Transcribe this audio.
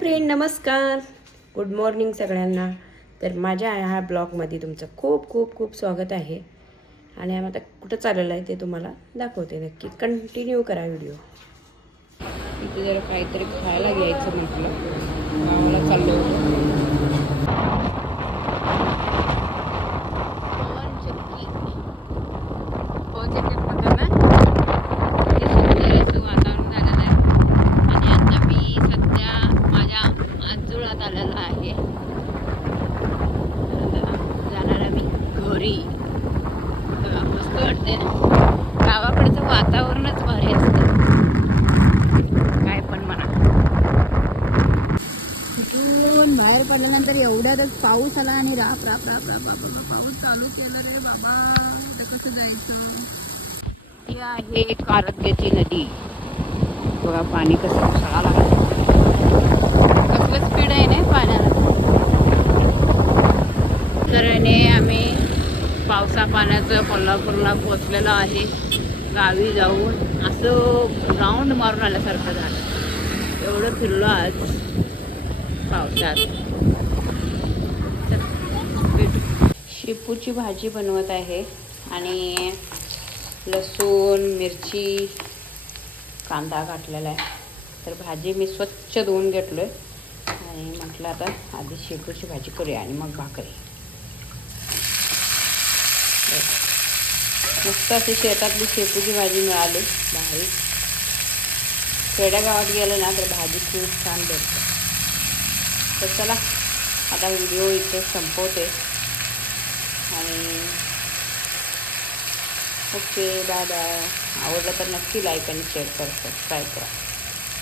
Friend नमस्कार, good morning सगळ्यांना. तर माझ्या ह्या ब्लॉगमध्ये तुमचं खूप खूप खूप स्वागत आहे. आणि आम्ही आता कुठं चाललेलं आहे ते तुम्हाला दाखवते. नक्की कंटिन्यू करा व्हिडिओ. इथे जरा काहीतरी खायला घ्यायचं म्हटलं, गावाला चाललो होतो. आलेला आहे. जाणार मी घरी. मस्त वाटते ना, गावाकडचं वातावरणच भारी असतं. काय पण म्हणा. तिथून बाहेर पडल्यानंतर एवढ्यातच पाऊस आला आणि राप राप राप राप राप पाऊस चालू केलं रे बाबा. आता कसं जायचं? ही आहे कारंज्याची नदी. बघा पाणी कसं उसळा लागलं. कसलं स्पीड आहे ना पाण्याला. तर आम्ही पावसा पाण्याचं कोल्हापूरला पोचलेलो आहे. गावी जाऊन असं राऊंड मारून आल्यासारखं झालं. एवढं फिरलो आज पावसात. शेपूची भाजी बनवत आहे आणि लसूण मिरची कांदा घातलेला आहे. तर भाजी मी स्वच्छ धुवून घेतलोय आणि म्हटलं आता आधी शेपूची भाजी करूया आणि मग भाकरी. मस्त अशी शेतातली शेपूची भाजी मिळाली भारी. खेड्यागावात गेलं ना तर भाजी खूप छान भेटते. तर चला आता व्हिडिओ इथे संपवते आणि ओके बाय बाय. आवडलं तर नक्की लाईक आणि शेअर करा, सबस्क्राईब करा.